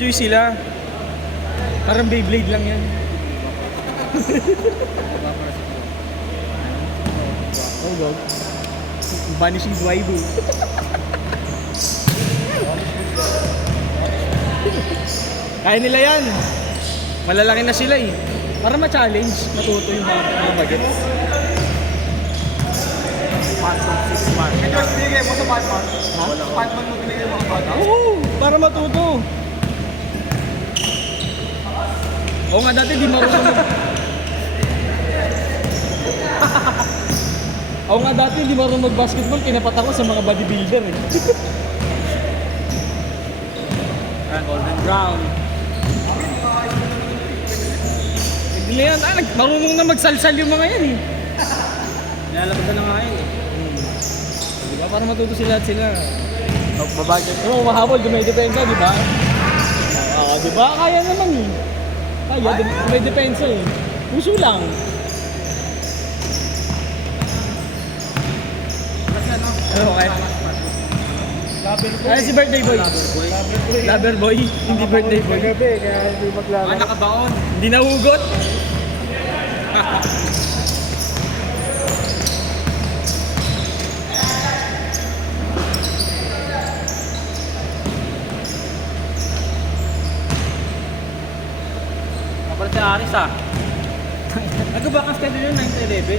nag-enjoy sila. Parang Beyblade lang yan. Oh god. Vanishing Waibu. Kaya nila yan. Malalaki na sila eh. Para ma-challenge, matuto yung mga bagets. Phantom 6 man. Medyo binigay mo sa Batman. Ha? Batman mo binigay mo sa Batman. Oo, para matuto. Oo nga, dati di marunong Oo nga, dati di marunong mag-basketball, kinapat ako sa mga bodybuilder eh. Golden Brown. Hindi na yan, marunong na magsalsal yung mga yan eh. Nilalabasan na nga yun eh. Di ba, para matuto sila at sila. Magbabudget. Oo, mahabol, dumidepensa, di ba? Oo, di ba? Kaya naman eh. Kaya, dumidepensa eh. Puso lang. Kasi ano? Okay. Ay, si birthday boy. Lover boy, hindi birthday boy. Gabi, kaya hindi maglalaro. Nakabaon. Hindi nahugot. Kapalit si Aris ah. Nagkabakas ka din yun 9 to 11.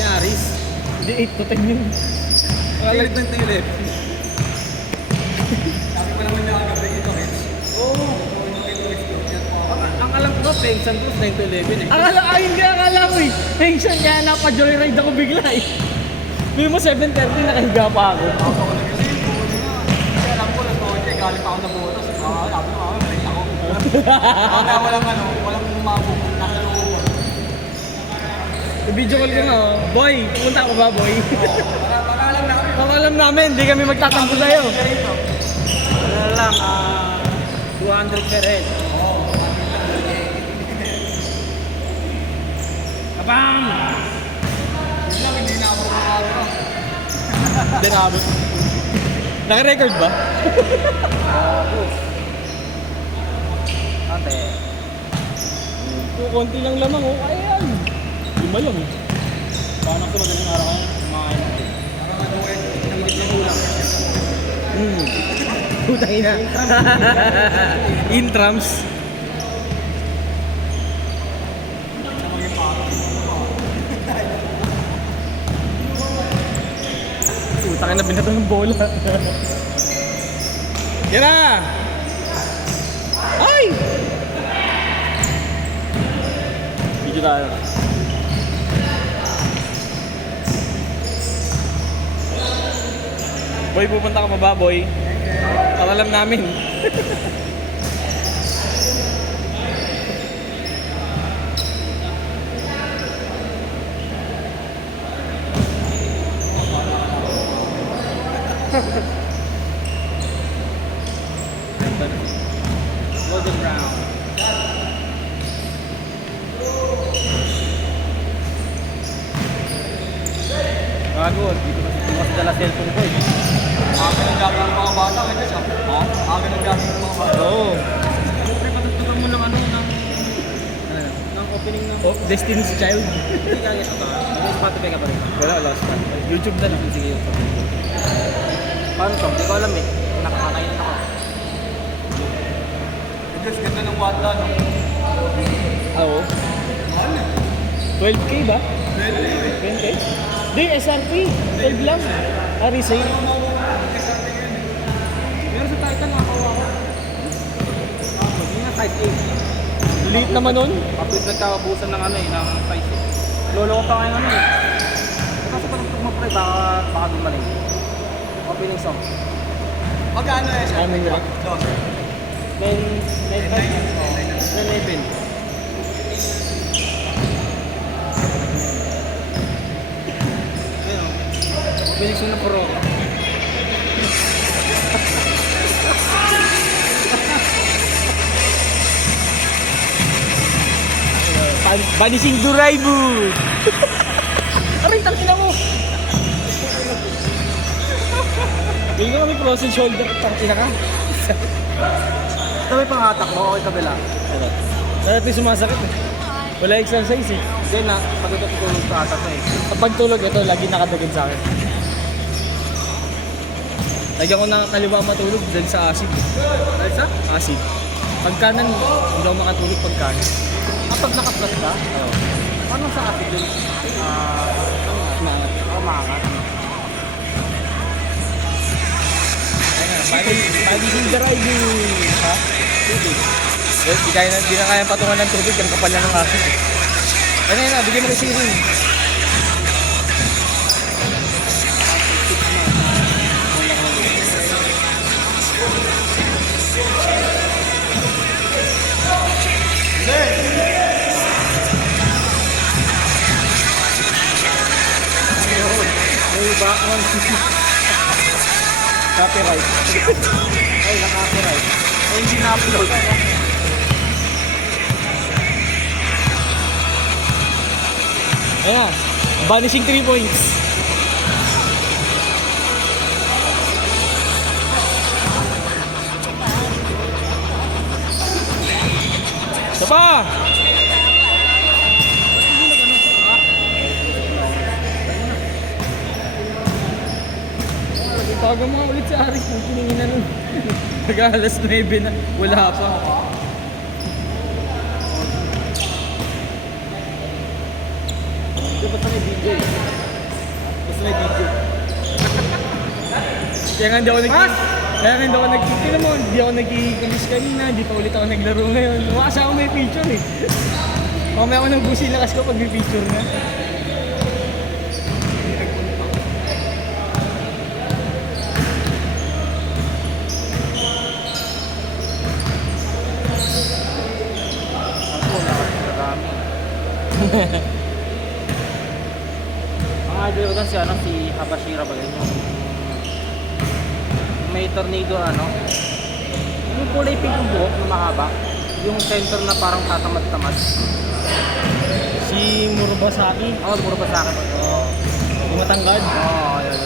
Ni Aris. Hindi, 8 to 10 yun. Kapalit 9 to 11. Sabi mo naman na gabi ito, Rich. Oo. Ang alam ko, pension ko 9 to 11 eh. Akala ko eh. Pension niya, napa-joyride ako bigla eh. Hindi mo 7:30, nakahiga pa ako. Kasi alam ko, nag-order, galing pa ako na butas. Sabi ko, galing ako. Kaya walang umabog. Nasa loob. I-video call ko nga, oh. Boy, pupunta ako ba, boy? Para alam na kami. Baka alam namin, hindi kami magtatampo sa'yo. Ano lang, 200 per head. Abang! Yun lang, hindi na ako makakaro. Hindi nakabot. Naka-record ba? Ate. Konti lang lamang, oh. Ayan. Lima lang eh. Paano ko madaling araw ko? Kumain ako. Parang ano eh, Nangilip ng ulam. Putang ina. Intrams. Putang ina, binato ng bola. Yan na! Ay! Video tayo. Boy, pupunta ka pa ba, boy? Para alam namin. Golden Brown. Bago, dito mas dala cellphone ko eh. aga ng gamit ng mga bata. Kaya siya, ha? Aga ng gamit ng mga bata. Oo. Siyempre, patutulungan mo ng ano, ng opening ng... Oh, Destiny's Child. Hindi kaya ito ka. May Spotify ka pa rin. Wala, lost. YouTube na lang. Sige, YouTube. Paano to? Hindi ko alam eh. Nakakakain ako. Diyos, ganda ng wala, no? Oo. 12K ba? 20K? Di, SRP. 12 lang. Resale. Meron sa Titan, makakuha ko. Hindi nga type 8. Late naman nun. Kapit nagkakabusan ng ano eh, ng size eh. Lolo ko pa ngayon ano eh. Kasi pag magpapre, baka dumaling. Opening song. Magkano eh, sir? Ano yun? 9-11. Ayun o. Opening song na pro. Vanishing Duraibu. Aray, tangina mo. Hindi ka kami cross and shoulder. Tangina ka. Basta may panghatak mo, okay kabila. Ano? Dati sumasakit eh. Wala exercise eh. Then na, pag ito tutulog sa atak eh. Kapag tulog ito, lagi nakadagad sa akin. Lagyan ko ng kaliwa matulog dahil sa acid. Dahil sa? Acid. Pag kanan, hindi ako makatulog pag kanan. Kapag nakaplas ka, Oo. paano sa atin dun? Maangat. Maangat. Pwede yung driving. Ha? Tubig. Di na kaya patungan ng tubig. Ang kapal na ng acid eh. Ano yun na, bigyan mo ng siring. May background. Copyright. Ay, naka-copyright. Ay, hindi na-upload. Ayan na. Vanishing 3 points. Isa pa! Tawagan mo nga ulit si Arik kung kiningin na nun. Nag-alas 9 na. Wala pa. Basta may video eh. Basta may video. Kaya nga hindi ako Kaya nga hindi ako Tingnan mo, hindi ako nag-i-kulis kanina. Hindi pa ulit ako naglaro ngayon. Kasi ako may picture eh. Mamaya ako nang busi lakas ko pag may picture na. Ako, nakadami. Ang idol ko doon si Habashira ba yun yung may tornado yung kulay pink yung buhok na mahaba, yung center na parang tatamad-tamad. Si Murabasaki. Puro pa sa akin. Yung matangkad. Ayun.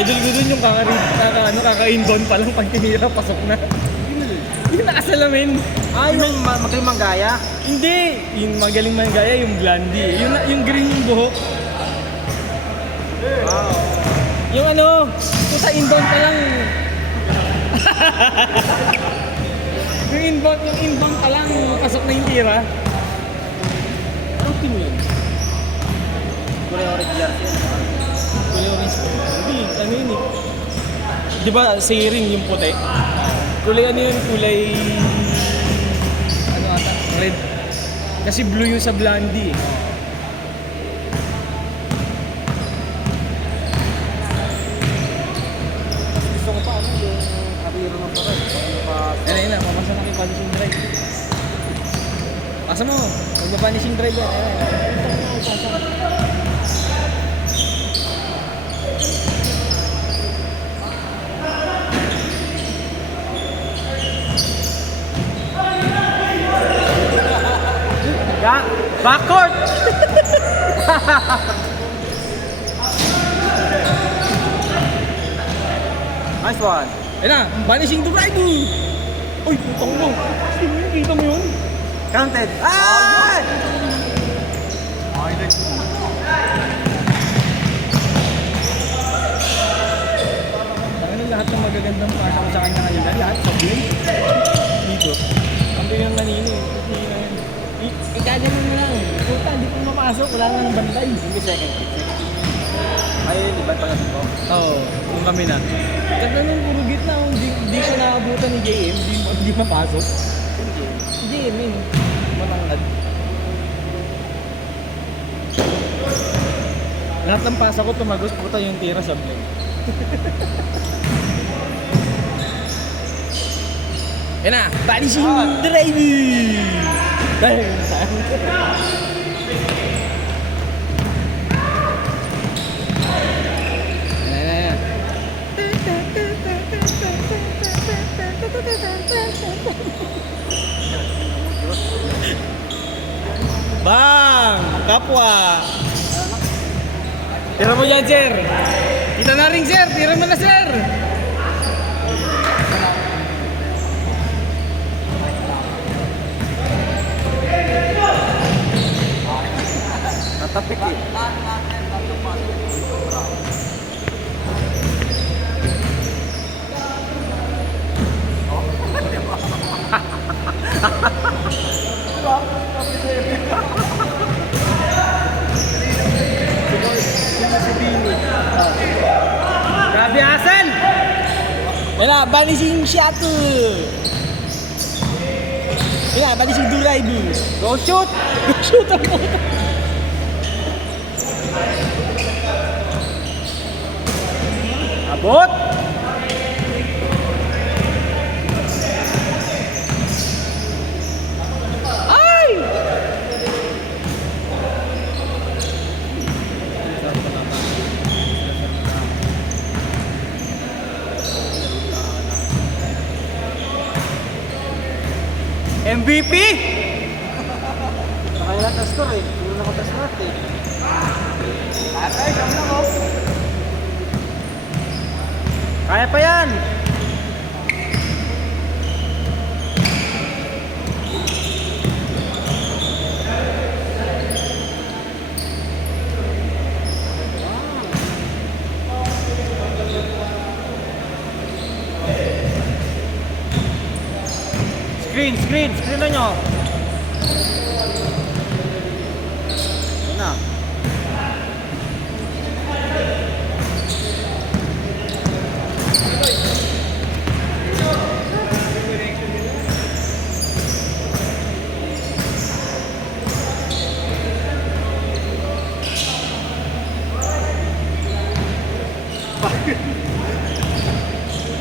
Idol ko dun yung kaka-inbound pa lang pag tinira, pasok na. Yung nakasalamin. Yung magaling manggaya. Hindi! Yung magaling manggaya, yung Glandy. Yung green yung buhok. Yung puta inbound pa lang. yung inbound pa lang, pasok na yung tira. Anong team yun? Kulay orange jersey. Kulay orange. Hindi, ano yun eh. Di ba sairing yung puti? Kulay kulay... Ano ata? Red. Kasi blue yung sa Blandy eh. Gusto ko pa yung kabiro ng paral. Ayun na, papasa na kay Vanishing Drive. Pasa mo, mag-Vanishing Drive yan. Backcourt! Nice one. Ayun na, Vanishing Drive! Uy, putang mo. Sino yun? Kita mo yun? Counted. Ah! Ano lahat ng magagandang pasa ko sa kanya kanina? Lahat sa blue. Dito. Ang pinang nanino eh. Ikaganon mo lang. Puta, hindi ko mapasok. Wala nang bantay. Hindi second kick. Ay, iba pala dito. Oo, yung kami na. Ganda nung puro gitna. Hindi siya nakabutan ni JM. Hindi mapasok. Si JM yun. Matangkad. Lahat ng pasa ko tumagos. Puta yung tira sa blend. Yan na, Vanishing Drive! Dahil saan? Yan. Bang! Kapwa! Tira mo yan, sir! Kita na rin, sir! Tira mo na, sir! Si Bini. Grabe, Hasan! Yan na, vanishing shuttle. Yan na, vanishing drive. Go shoot! Shoot ang puta. Abot! Ay! MVP! Nakaya lahat ang score eh. Puro nakatas lahat eh. Atay, siyam lang oh. Kaya pa yan! Screen na nyo! Yun na.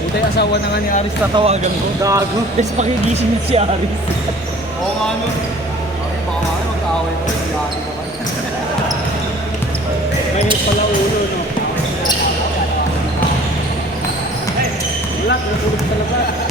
Buti yung asawa na nga ni Aris tatawagan ko. Gago. Tapos pakigising niya si Aris. Oo nga no. Ay, baka nga mag-aaway ko. Iyakin naman. May pala ulo, no? Wala, tulog sa labas.